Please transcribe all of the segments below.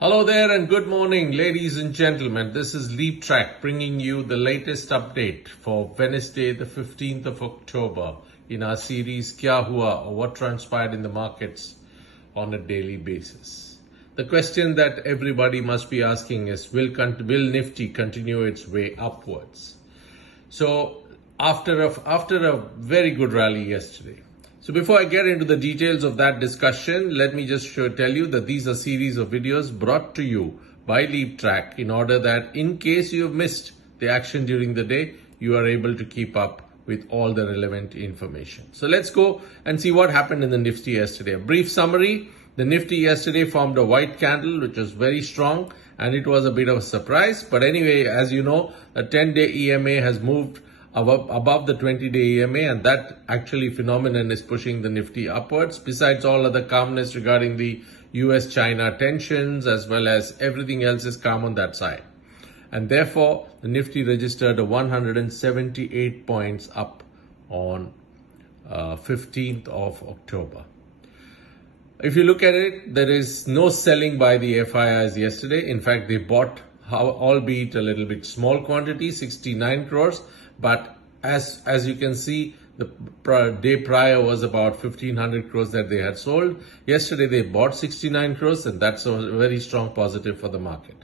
Hello there and good morning, ladies and gentlemen. This is Leap Track bringing you the latest update for Wednesday, the 15th of October in our series Kya Hua, or What Transpired in the Markets on a Daily Basis. The question that everybody must be asking is, will NIFTY continue its way upwards? So after a very good rally yesterday. So before I get into the details of that discussion, let me just tell you that these are a series of videos brought to you by Leap Track in order that in case you have missed the action during the day, you are able to keep up with all the relevant information. So let's go and see what happened in the Nifty yesterday. A brief summary. The Nifty yesterday formed a white candle, which was very strong, and it was a bit of a surprise. But anyway, as you know, a 10-day EMA has moved above the 20-day EMA, and that actually phenomenon is pushing the Nifty upwards, besides all other calmness regarding the US-China tensions, as well as everything else is calm on that side. And therefore, the Nifty registered a 178 points up on 15th of October. If you look at it, there is no selling by the FIIs yesterday. In fact, they bought, albeit a little bit small quantity, 69 crores. But as you can see, the day prior was about 1,500 crores that they had sold. Yesterday, they bought 69 crores, and that's a very strong positive for the market.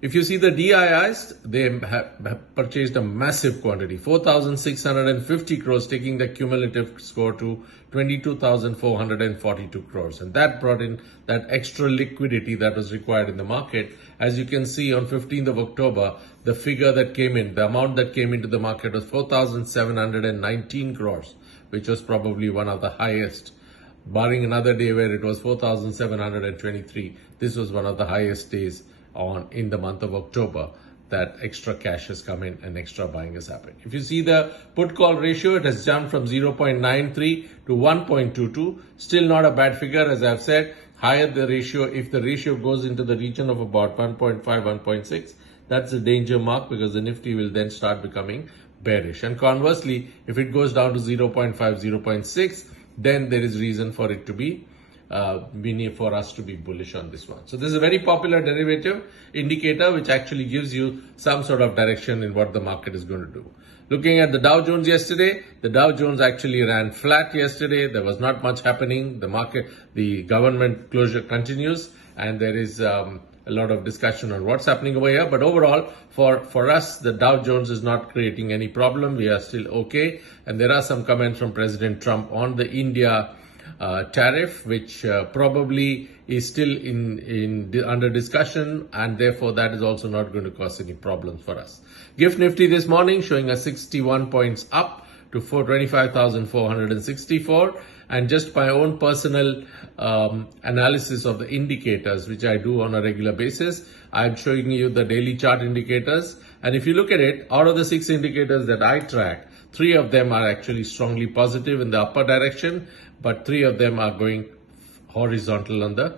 If you see the DIIs, they have purchased a massive quantity, 4,650 crores, taking the cumulative score to 22,442 crores. And that brought in that extra liquidity that was required in the market. As you can see on 15th of October, the figure that came in, the amount that came into the market was 4,719 crores, which was probably one of the highest. Barring another day where it was 4,723, this was one of the highest days in the month of October that extra cash has come in and extra buying has happened. If you see the put call ratio, it has jumped from 0.93 to 1.22. Still not a bad figure, as I've said. Higher the ratio, if the ratio goes into the region of about 1.5, 1.6, that's a danger mark, because the Nifty will then start becoming bearish. And conversely, if it goes down to 0.5, 0.6, then there is reason for it to be for us to be bullish on this one. So this is a very popular derivative indicator which actually gives you some sort of direction in what the market is going to do. Looking at the Dow Jones yesterday, the Dow Jones actually ran flat yesterday. There was not much happening. The government closure continues, and there is a lot of discussion on what's happening over here. But overall, for us, the Dow Jones is not creating any problem. We are still okay. And there are some comments from President Trump on the India tariff, which probably is still under discussion, and therefore that is also not going to cause any problems for us. GIFT Nifty this morning showing a 61 points up to 25,464, and just my own personal analysis of the indicators, which I do on a regular basis, I'm showing you the daily chart indicators. And if you look at it, out of the 6 indicators that I track, 3 of them are actually strongly positive in the upper direction, but 3 of them are going horizontal on the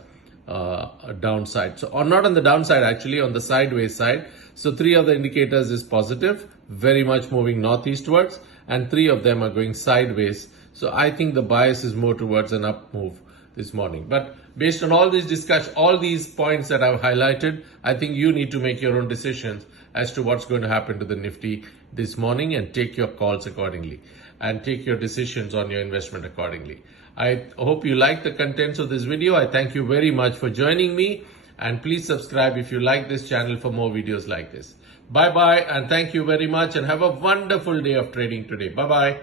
downside. So, or not on the downside, actually on the sideways side. So 3 of the indicators is positive, very much moving northeastwards, and 3 of them are going sideways. So I think the bias is more towards an up move this morning. But based on all this discussion, all these points that I've highlighted, I think you need to make your own decisions as to what's going to happen to the Nifty this morning, and take your calls accordingly and take your decisions on your investment accordingly. I hope you like the contents of this video. I thank you very much for joining me, and please subscribe if you like this channel for more videos like this. Bye bye, and thank you very much, and have a wonderful day of trading today. Bye bye.